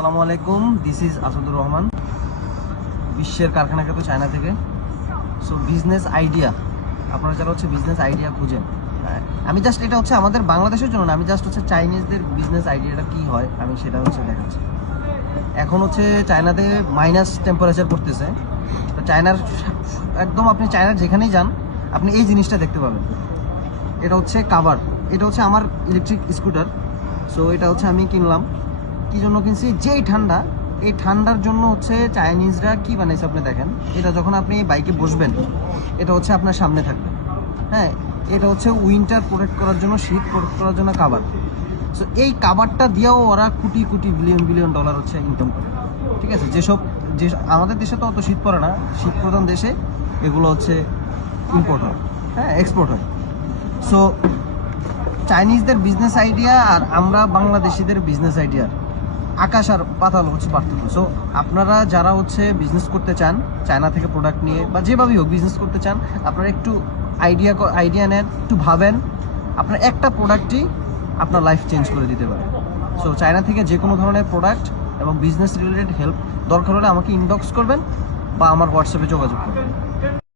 আসসালামু আলাইকুম, this is Asadur Rahman, বিশ্বের কারখানাকে তো চায়না থেকে। সো বিজনেস আইডিয়া, আপনারা যারা বিজনেস আইডিয়া খুঁজেন, আমি জাস্ট এটা আমাদের বাংলাদেশের জন্য না, আমি জাস্ট চাইনিজদের বিজনেস আইডিয়াটা কী হয় আমি সেটা দেখাচ্ছি। এখন চায়নাতে মাইনাস টেম্পারেচার পড়তেছে, তো চায়নার একদম আপনি চায়নার যেখানেই যান আপনি এই জিনিসটা দেখতে পাবেন। এটা কাভার, এটা আমার ইলেকট্রিক স্কুটার। সো এটা আমি কিনলাম, কি জন্য কিনছি, যেই ঠান্ডা, এই ঠান্ডার জন্য চাইনিজরা কি বানাইছে আপনি দেখেন। এটা যখন আপনি বাইকে বসবেন, এটা আপনার সামনে থাকবে। হ্যাঁ, এটা উইন্টার প্রোটেক্ট করার জন্য, শীত প্রোটেক্ট করার জন্য কাভার। সো এই কাভারটা দিয়েও ওরা crore crore billion billion dollar income করে। ঠিক আছে, যে আমাদের দেশে তো অত শীত পড়ে না, শীত প্রধান দেশে এগুলো ইম্পোর্ট হয়, হ্যাঁ, এক্সপোর্ট হয়। সো চাইনিজদের বিজনেস আইডিয়া আর আমরা বাংলাদেশিদের বিজনেস আইডিয়ার আকাশ আর পাতাল পার্থক্য। সো আপনারা যারা বিজনেস করতে চান, চায়না থেকে প্রোডাক্ট নিয়ে বা যেভাবেই হোক বিজনেস করতে চান, আপনারা একটু আইডিয়া নেন, একটু ভাবেন, আপনার একটা প্রোডাক্টই আপনার লাইফ চেঞ্জ করে দিতে পারে। সো চায়না থেকে যে কোনো ধরনের প্রোডাক্ট এবং বিজনেস রিলেটেড হেল্প দরকার হলে আমাকে ইনবক্স করবেন বা আমার হোয়াটসঅ্যাপে যোগাযোগ করবেন।